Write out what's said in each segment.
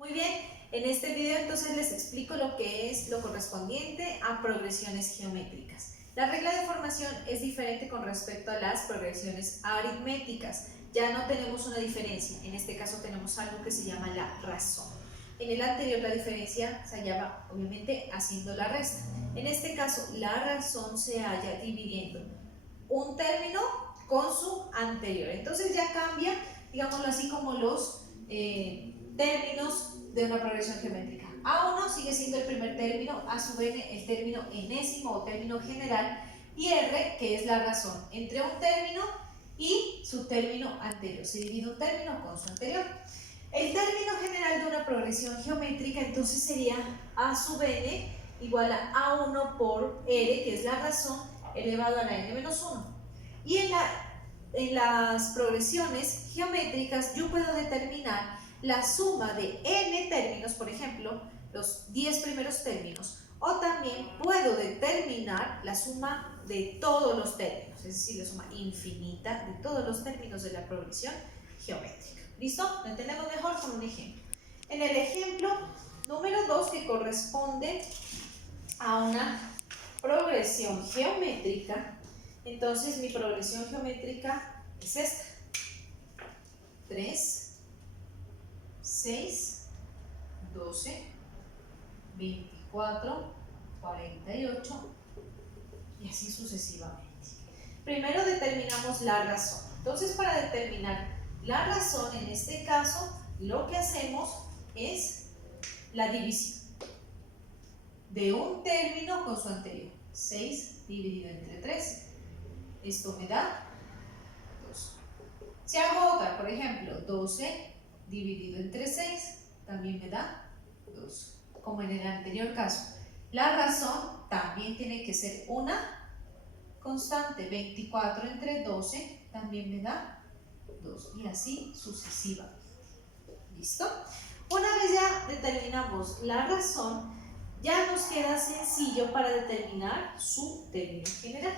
Muy bien, en este video entonces les explico lo que es lo correspondiente a progresiones geométricas. La regla de formación es diferente con respecto a las progresiones aritméticas. Ya no tenemos una diferencia, en este caso tenemos algo que se llama la razón. En el anterior la diferencia se hallaba obviamente haciendo la resta. En este caso la razón se halla dividiendo un término con su anterior. Entonces ya cambia, digámoslo así, como los términos de una progresión geométrica. A1 sigue siendo el primer término, A sub n el término enésimo o término general, y R, que es la razón entre un término y su término anterior. Se divide un término con su anterior. El término general de una progresión geométrica entonces sería A sub n igual a A1 por R, que es la razón, elevado a la n menos 1. Y en las progresiones geométricas yo puedo determinar la suma de n términos, por ejemplo, los 10 primeros términos, o también puedo determinar la suma de todos los términos, es decir, la suma infinita de todos los términos de la progresión geométrica. ¿Listo? Lo entendemos mejor con un ejemplo. En el ejemplo número 2, que corresponde a una progresión geométrica, entonces mi progresión geométrica es esta: 3, 6, 12, 24, 48 y así sucesivamente. Primero determinamos la razón. Entonces, para determinar la razón, en este caso, lo que hacemos es la división de un término con su anterior. 6 dividido entre 3. Esto me da 2. Si hago otra, por ejemplo, 12 dividido entre 6, también me da 2. Como en el anterior caso. La razón también tiene que ser una constante. 24 entre 12 también me da 2. Y así sucesivamente. ¿Listo? Una vez ya determinamos la razón, ya nos queda sencillo para determinar su término general.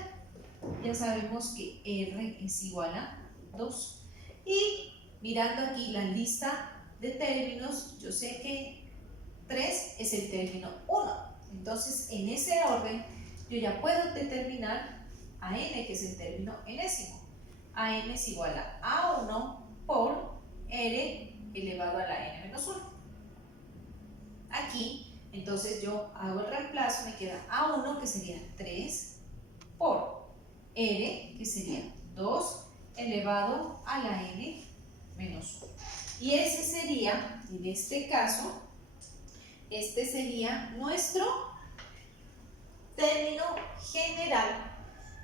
Ya sabemos que R es igual a 2. Y mirando aquí la lista de términos, yo sé que 3 es el término 1. Entonces, en ese orden, yo ya puedo determinar a n, que es el término enésimo. A n es igual a A1 por R elevado a la n menos 1. Aquí, entonces yo hago el reemplazo, me queda A1, que sería 3, por R, que sería 2 elevado a la n menos 1. Y ese sería, en este caso, este sería nuestro término general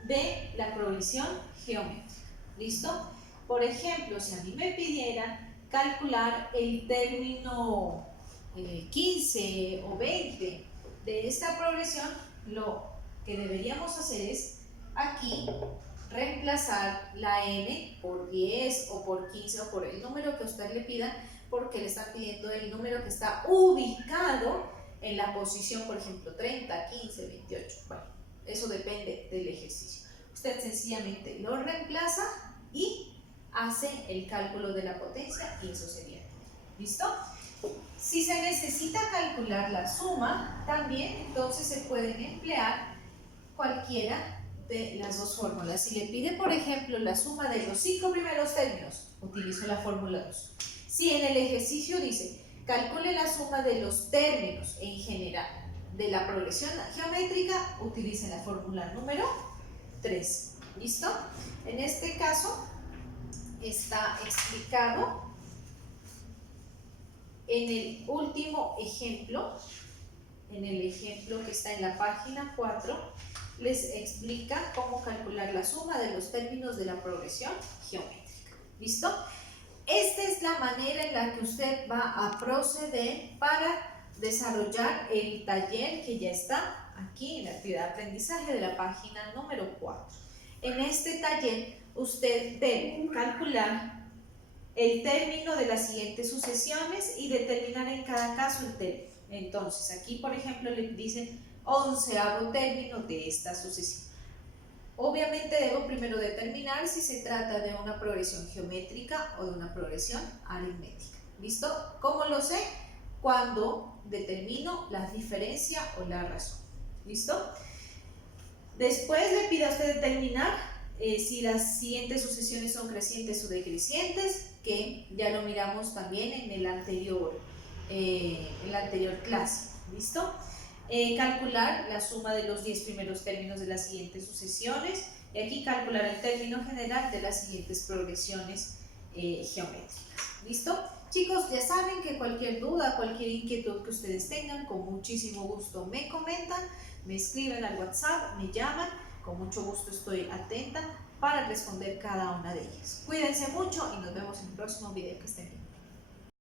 de la progresión geométrica. ¿Listo? Por ejemplo, si a mí me pidieran calcular el término 15 o 20 de esta progresión, lo que deberíamos hacer es aquí reemplazar la n por 10 o por 15 o por el número que usted le pida, porque le están pidiendo el número que está ubicado en la posición, por ejemplo, 30, 15, 28. Bueno, eso depende del ejercicio. Usted sencillamente lo reemplaza y hace el cálculo de la potencia y eso sería. ¿Listo? Si se necesita calcular la suma, también entonces se pueden emplear cualquiera de las dos fórmulas. Si le pide, por ejemplo, la suma de los 5 primeros términos, utilizo la fórmula 2. Si en el ejercicio dice, calcule la suma de los términos en general de la progresión geométrica, utilice la fórmula número 3. ¿Listo? En este caso está explicado en el último ejemplo, en el ejemplo que está en la página 4, les explica cómo calcular la suma de los términos de la progresión geométrica. ¿Listo? Esta es la manera en la que usted va a proceder para desarrollar el taller que ya está aquí en la actividad de aprendizaje de la página número 4. En este taller usted debe calcular el término de las siguientes sucesiones y determinar en cada caso el término. Entonces, aquí por ejemplo le dicen 11º término de esta sucesión. Obviamente debo primero determinar si se trata de una progresión geométrica o de una progresión aritmética. ¿Listo? ¿Cómo lo sé? cuando determino la diferencia o la razón. ¿Listo? Después le pido a usted determinar si las siguientes sucesiones son crecientes o decrecientes, que ya lo miramos también en la anterior clase. ¿Listo? Calcular la suma de los 10 primeros términos de las siguientes sucesiones y aquí calcular el término general de las siguientes progresiones geométricas. ¿Listo? Chicos, ya saben que cualquier duda, cualquier inquietud que ustedes tengan, con muchísimo gusto me comentan, me escriben al WhatsApp, me llaman, con mucho gusto estoy atenta para responder cada una de ellas. Cuídense mucho y nos vemos en el próximo video. Que estén bien.